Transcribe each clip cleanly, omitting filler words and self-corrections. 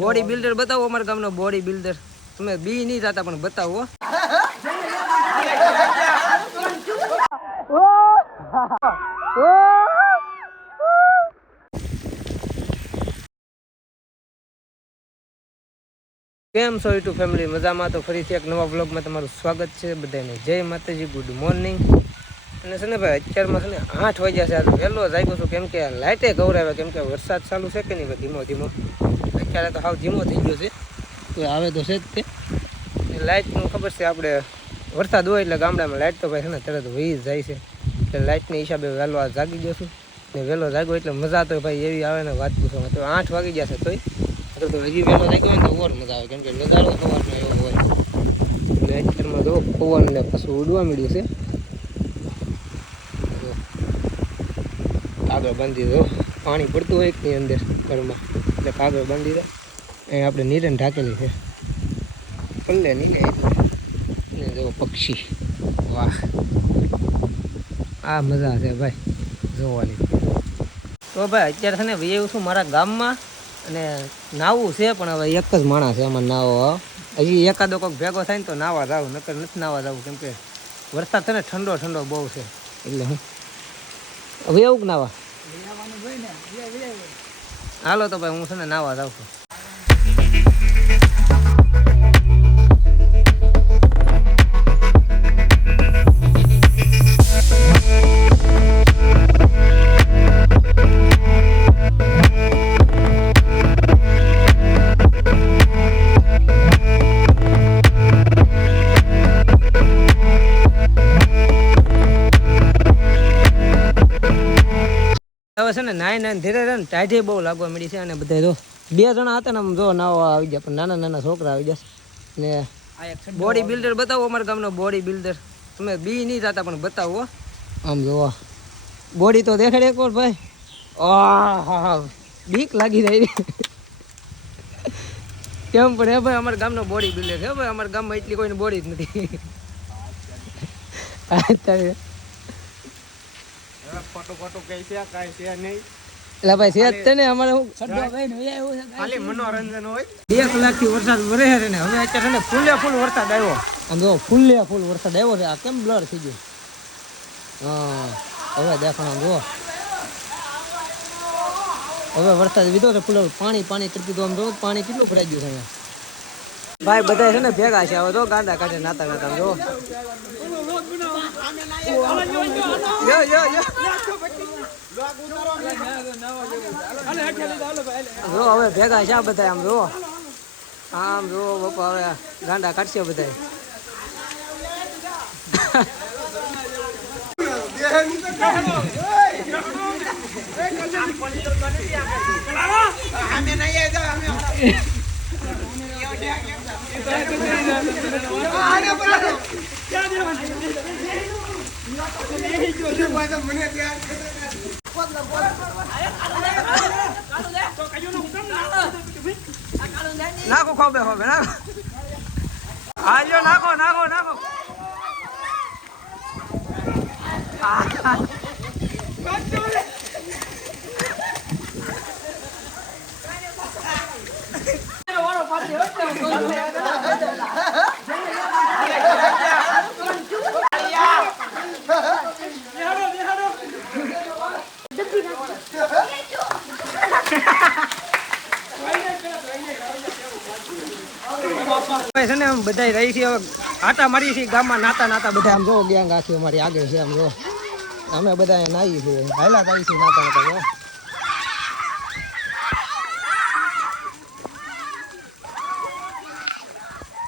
Body builder બતાવો અમારા ગામનો બોડી બિલ્ડર. તમે બી નહીં જાતા પણ બતાવો. કેમ છો યુટ્યુબ ફેમિલી? મજામાં? તો ફરીથી એક નવા બ્લોગમાં તમારું સ્વાગત છે. બધાને જય માતાજી, ગુડ મોર્નિંગ. અને છે ને ભાઈ, અત્યારમાં છે ને 8 વાગ્યા છે. આજે વહેલો જાગ્યો છું કેમ કે લાઇટે ગવરાવે, કેમ કે વરસાદ ચાલુ છે કે નહીં ધીમો ધીમો. અત્યારે તો હાવ ધીમો થઈ ગયો છે, તો આવે તો છે જ તે. લાઇટનું ખબર છે, આપણે વરસાદ હોય એટલે ગામડામાં લાઇટ તો ભાઈ છે ને તરત વહી જ જાય છે. એટલે લાઇટની હિસાબે વહેલો આ જાગી ગયો છું. ને વહેલો જાગ્યો એટલે મજા તો ભાઈ એવી આવે ને વાત પૂછો. તો 8 વાગી ગયા છે તોય તો હજી વહેલો જાગ્યો હોય ને તો ઓર મજા આવે, કેમ કે નજારો સવારનો એવો હોય. એટલે અત્યારમાં જો પવન ને પાછું ઉડવા મળ્યું છે. કાગળ બાંધી દો, પાણી પડતું હોય ની અંદર ઘરમાં એટલે કાગળ બાંધી દો. અહીં આપણે નીરણ ઢાકેલી છે, પલ્લે નીને એટલે જો પક્ષી. વાહ, આ મજા છે ભાઈ જોવાની. તો ભાઈ અત્યારે છે ને વયું છું મારા ગામમાં, અને નાવું છે પણ હવે એક જ માણસ છે એમાં નાવો. હજી એકાદો કોઈક ભેગો થાય ને તો નાવા જવું, નકર નથી નાવા જવું, કેમ કે વરસાદ છે ને ઠંડો ઠંડો બહુ છે. એટલે હું હવે એવું નાવા હાલો તો ભાઈ હું છે ને નાવા જાઉં છું. હવે છે ને નાય ધીરે ને ટાઢે બહુ લાગવા મળી છે. અને બધા જો 2 જણા હતા ને આમ જો નાવા આવી ગયા, પણ નાના નાના છોકરા આવી જશે. ને બોડી બિલ્ડર બતાવો અમારા ગામનો બોડી બિલ્ડર. તમે બી નહીં જાતા પણ બતાવો. આમ જોવા બોડી તો દેખાડે એક વાર ભાઈ. હા, બીક લાગી જાય કેમ પણ હે ભાઈ, અમારા ગામનો બોડી બિલ્ડર છે ભાઈ. અમારા ગામમાં એટલી કોઈને બોડી જ નથી. ફોટો કઈ છે કાઈ છે નહીં એટલે ભાઈ છે જ ને અમારે હું ખાલી મનોરંજન હોય. 2 કલાકથી વરસાદ વરે છે ને હવે અત્યારે ને ફૂલે ફૂલ વરસાદ આવ્યો. આમ જો ફૂલે ફૂલ વરસાદ આવ્યો છે. આ કેમ બ્લર થઈ ગયું? હા, હવે દેખાણ જો હવે વરસાદ લીધો છે ફૂલ. પાણી કરતી દીધું. આમ જો પાણી કેટલું ભરાઈ ગયું છે અહીંયા ભાઈ. બધા છે ને ભેગા છે હવે તો ગાંડા કાઢે નાતા નાતા. જો જો હવે ભેગા છે બધા. આમ જો બાપા હવે ગાંડા કાઢશે બધા. નાખો ખોબે ખોબે નાખો. આજો નાખો. છે ને આમ બધા રહી છે હવે આટા મારી છે ગામમાં નાતા બધા. આમ જો ગેંગ આખી અમારી આગળ છે. આમ જો અમે બધા નાહી છીએ, હાલા આવી છીએ નાતા જો.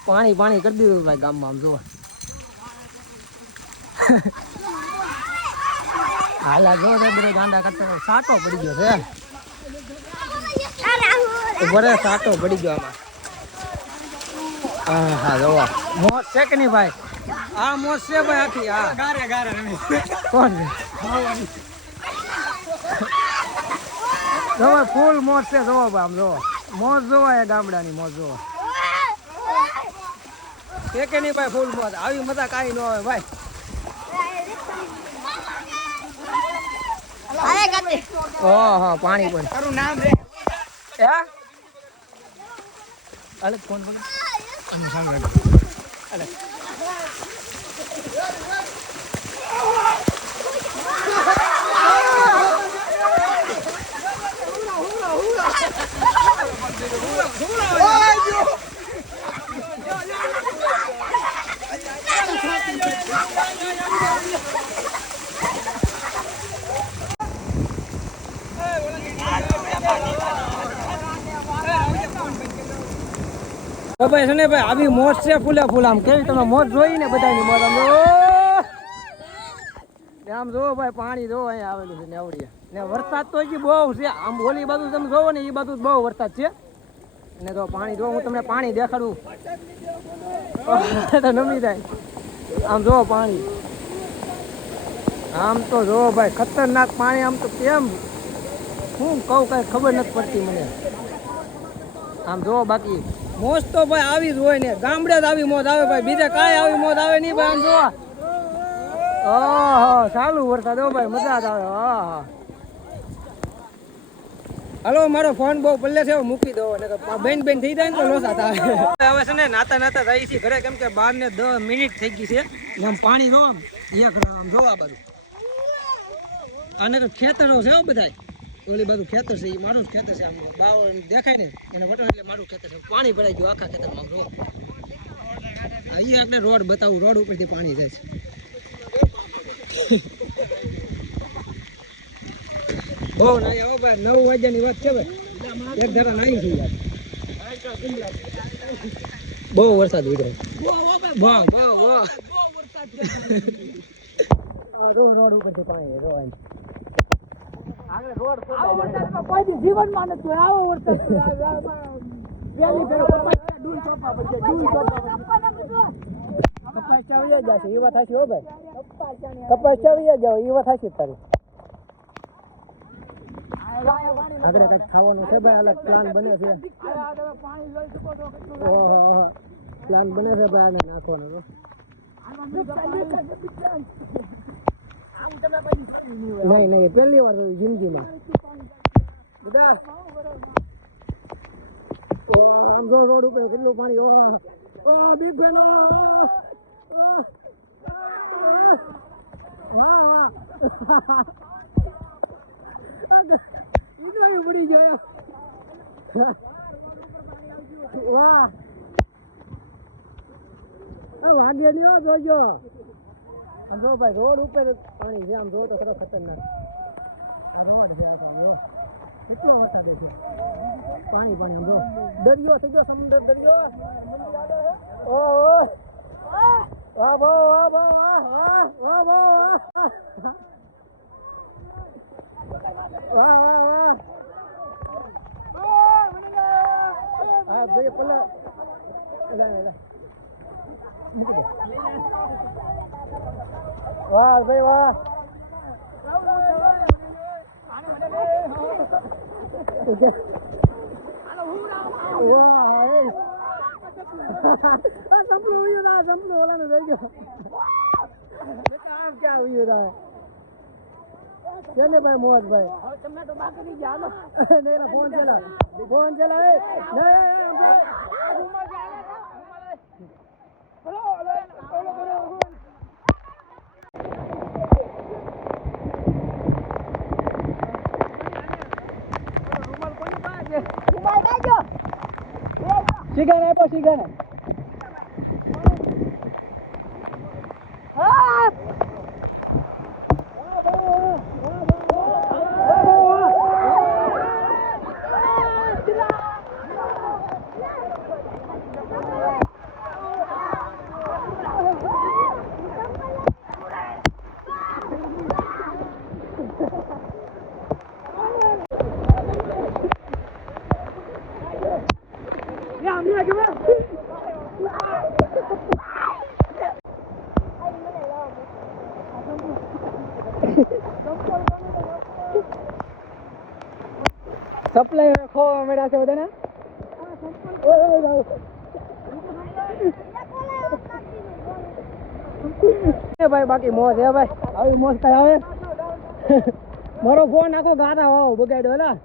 પાણી કરી દીધું ભાઈ ગામમાં. આમ જો હાલા જો બધા ગાંડા કરતા. સાટો પડી ગયો છે, બરે સાટો પડી ગયો આમાં. હા જોવા મોજ છે કે નહીં ભાઈ? આ મોજ છે ભાઈ આખી. હા ગારે કોણ જોવા ફૂલ મોજ છે. જોવો ભાઈ આમ જોવો મોજ જોવા એ ગામડાની મોજ જોવા છે કે નહીં ભાઈ? ફૂલ મોજ. આવી મજા કાંઈ ન આવે ભાઈ. હા પાણી પણ તારું નામ રે. અલગ ફોન વગર આનું સાંભળ અલગ તો ભાઈ છે ને ભાઈ આવી મોજ છે ફૂલે ફૂલ આમ કેવી તમે મોજ જોઈ ને બધાની મોજ આમ આમ જોવો ભાઈ પાણી જોવો અહીંયા આવેલું છે નેવડીએ ને વરસાદ તો હજી બહુ છે આમ ઓલી બાજુ તમે જોવો ને એ બાજુ બહુ વરસાદ છે અને તો પાણી જો હું તમને પાણી દેખાડું તો નમી જાય આમ જોવો પાણી આમ તો જોવો ભાઈ ખતરનાક પાણી આમ તો કેમ હું કહું કઈ ખબર નથી પડતી મને આમ જોવો બાકી મોજ તો ભાઈ આવી જ હોય ને ગામડે જ આવી મોજ આવે ભાઈ બીજે કાંઈ આવી મોજ આવે નહીં ભાઈ આમ જોવા ઓહો ચાલુ વરસાદ હો ભાઈ મજા જ આવે હા હાલો મારો ફોન બહુ પલ્લે છે મૂકી દો ને બેન થઈ જાય ને તો લોસા થાય હવે છે ને નાતા નાતા થઈ છે ઘરે કેમ કે 12 ને 10 મિનિટ થઈ ગઈ છે ને આમ પાણી નો આમ એક આમ જોવા બાજુ અને તો ખેતરો છે બધાય ઓલી બાજુ ખેતર છે એ મારું જ ખેતર છે આમ બાવ દેખાય ને એને વટો એટલે મારું ખેતર છે પાણી ભરાઈ ગયું આખા ખેતરમાં જો અહીંયા આપણે રોડ બતાવું રોડ ઉપરથી પાણી જાય છે બહુ નાઈ આવો ભાઈ 9 વાગ્યાની વાત છે ભાઈ એક ધારા નાઈ થઈ જાય બહુ વરસાદ ઉડ્યો વાહ વાહ વાહ આ રોડ ઉપરથી પાણી રોડ આગળ રોડ આવો વરસાદમાં કોઈ જીવનમાં નથી આવો વરસાદ વેલી ફેરો ડૂલ ચોપા પર ડૂલ ચોપા પર કપાસ ચાવી જશે એ વાત થાશે હો ભાઈ કપાસ ચાવી જાવ એ વાત થાશે તારી આગળ કઈ ખાવાનું છે ભાઈ અલગ પ્લાન બને છે ઓહો પ્લાન બને છે ભાઈ આને નાખવાનો નહીં પહેલી વાર જિંદગીમાં બધા આમ જો રોડ ઉપર કેટલું પાણી બિગ ફેન વાહ વાહ પડી ગયો વાહ વાગ્ય નહીં જોજો આમ જો ભાઈ રોડ ઉપર પાણી છે આમ જો તો ખરો ખતરનાક આ રોડ છે આમ જો કેટલો વરસાદ છે પાણી પાણી આમ જો દરિયો થઈ ગયો સમુદ્ર દરિયો ઓહો વાહ વાહ વાહ વાહ વાહ વાહ વાહ વાહ વાહ હા ભાઈ પલા વાહ ભાઈ વાહ સંપલું ઓલાનું રહી ગયો આમ ક્યાં આવ્યું તારે ચલે ભાઈ મોજ ભાઈ તમે તો બાકી નહીં ગયા નહીં ફોન ચલા શીખાને આપ્યો શીખાને સપ્લાય ખોવા મળ્યા છે બધાને ભાઈ બાકી મોજ હે ભાઈ આવી મોજ કઈ આવે મારો ફોન આખો ગાતા વાવ બગાડ્યો હેલા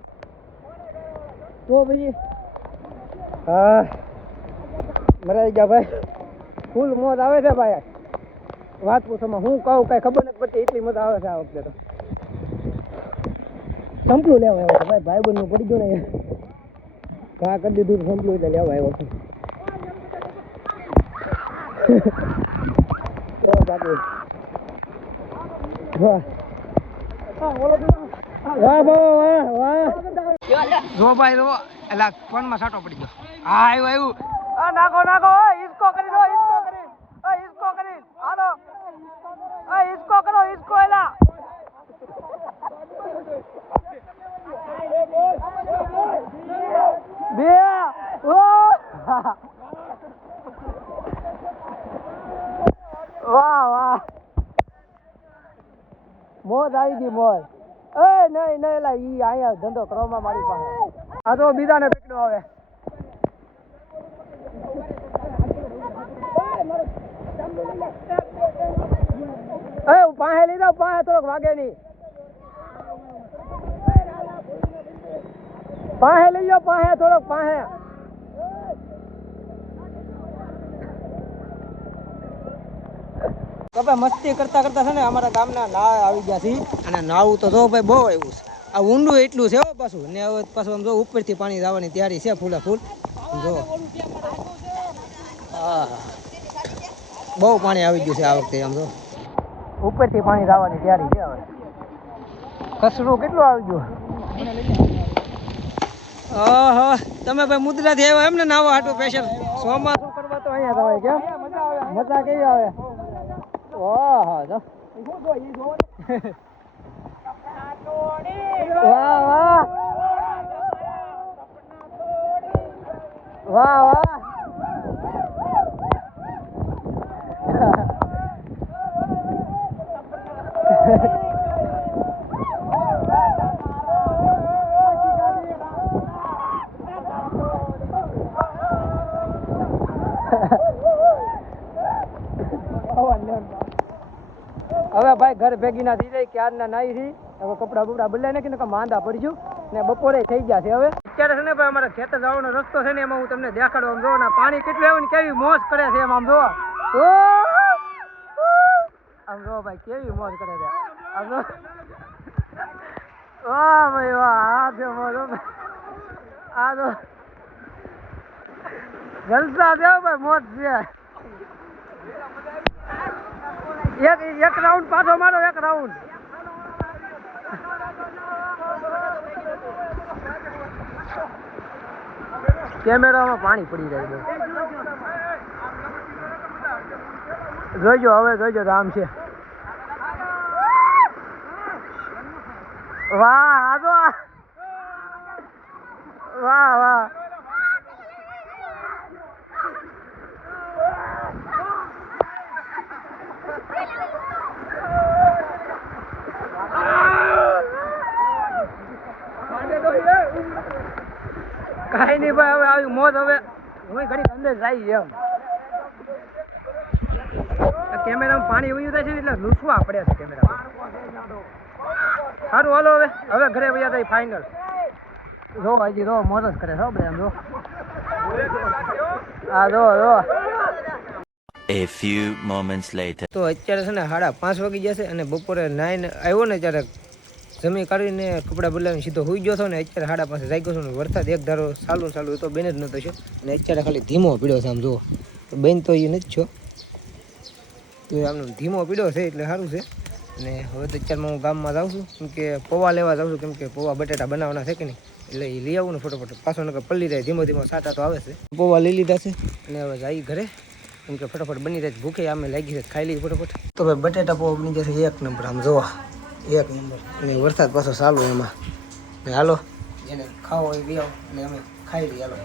તો પછી હા મરાઈ ગયા ભાઈ, ફૂલ મોજ આવે છે ભાઈ. વાત પૂછોમાં હું કહું કઈ ખબર નથી પડતી, એટલી મજા આવે છે આ વખતે તો. સંપલું લેવા આવ્યો છે ભાઈ, ભાઈબંધ નું પડી ગયું ને ઘા કરી દીધું સંપલું એટલે લેવા આવ્યો છે. બાકી વાહ વાહ વાહ વાહ. જો ભાઈ જો એલા ફોનમાં સાટો પડી ગયો. હા આવ્યું આવ્યું. નાખો નાખો, ઈસકો કરી દો, ઈસકો કરી, ઈસકો કરી, હાલો, ઈસકો કરો, ઈસકો એલા. બે વાહ વાહ, મોજ આવી ગઈ મોજ. એ નહીં નહીં એલા ઈ અહીંયા ધંધો કરવામાં મારી પાસે. આ તો બીજાને પકડો આવે. પાસે લઈ જાવ, પાસે થોડોક વાગે નહીં. પાસે લઈ જાઓ, પાસે થોડોક પાસે. તો ભાઈ મસ્તી કરતા કરતા છે ને અમારા ગામના નાવ આવી ગયા છે. અને નાવું તો જો ભાઈ બહુ આવ્યું છે. આ ઊંડું એટલું છે હો પાછું. ને હવે પાછું આમ જો ઉપરથી પાણી આવવાની તૈયારી છે ફૂલા ફૂલ. જો હા બહુ પાણી આવી ગયું છે આ વખતે. આમ જો ઉપરથી પાણી આવવાની તૈયારી છે હવે. કચરું કેટલું આવી ગયું. ઓહો તમે ભાઈ મુદ્રાથી આવ્યા એમ ને નાવા હાટું સ્પેશિયલ. ચોમાસું કરવા તો અહીંયા જવાય કેમ? મજા કેવી આવે. ઓહો જો વાહ વાહ વાહ વાહ. હવે ભાઈ ઘર ભેગી ના થઈ જાય, ક્યારના નાઈ થી હવે કપડા બપડા બદલાય નાખીને માંદા પડી ગયું ને બપોરે થઈ ગયા છે. હવે અત્યારે છે ને ભાઈ અમારા ખેતર જવાનો રસ્તો છે ને એમાં હું તમને દેખાડું. આમ જો ને પાણી કેટલું આવે ને કેવી મોજ કરે છે એમ. આમ જો આમ જો ભાઈ કેવી મોજ કરે છે. આમ જો વાહ ભાઈ વાહ. આ છે મોજ. આ તો જલસા છે ભાઈ, મોજ છે. એક રાઉન્ડ પાછો મારો, એક રાઉન્ડ. કેમેરામાં પાણી પડી જાય. જોઈજો હવે જોઈજો આમ છે. વાહ આ તો વાહ વાહ. કાંઈ નહીં ભાઈ, હવે આવી મોજ. હવે હું ઘડી અંદર જાય એમ. કેમેરામાં પાણી ઉયું થાય છે એટલે લૂસવા પડે છે કેમેરા. સારું હાલો હવે હવે ઘરે વયા થાય ફાઇનલ. જો હજી રો મોજ જ કરે છે બધા. આમ જો હા જો જો. A few moments later. તો અત્યારે છે ને 5:30 વાગી જશે અને બપોરે 9 આવ્યો ને ત્યારે જમી કાઢીને કપડાં બદલાવીને સીધો હોઈ ગયો હતો ને અત્યારે 5:30 જાગ્યો છું ને વરસાદ એક ધારો ચાલુ તો બેન જ નતો છો. અને અત્યારે ખાલી ધીમો પીડ્યો છે. આમ જુઓ તો બેન તો એ નથી છો, તો આમનો ધીમો પીડ્યો છે એટલે સારું છે. અને હવે તો અત્યારમાં હું ગામમાં જાઉં છું કેમ કે પૌવા લેવા જાઉં છું, કેમ કે પૌવા બટેટા બનાવવાના છે કે નહીં એટલે એ લઈ આવું ને ફટોફટ. પાછો નકર પલ્લી જાય ધીમો ધીમો સાટા તો આવે છે. પૌવા લઈ લીધા છે અને હવે જાય ઘરે કેમ કે ફટોફટ બની જાય. ભૂખે આમે લાગી છે, ખાઈ લઈએ ફટોફટ. તો ભાઈ બટેટા પૌવા બની જશે એક નંબર. આમ જોવા એક નંબર. અને વરસાદ પાછો ચાલુ એમાં. ને હાલો જેને ખાવો હોય બી આવો અને અમે ખાઈ લઈએ. હાલો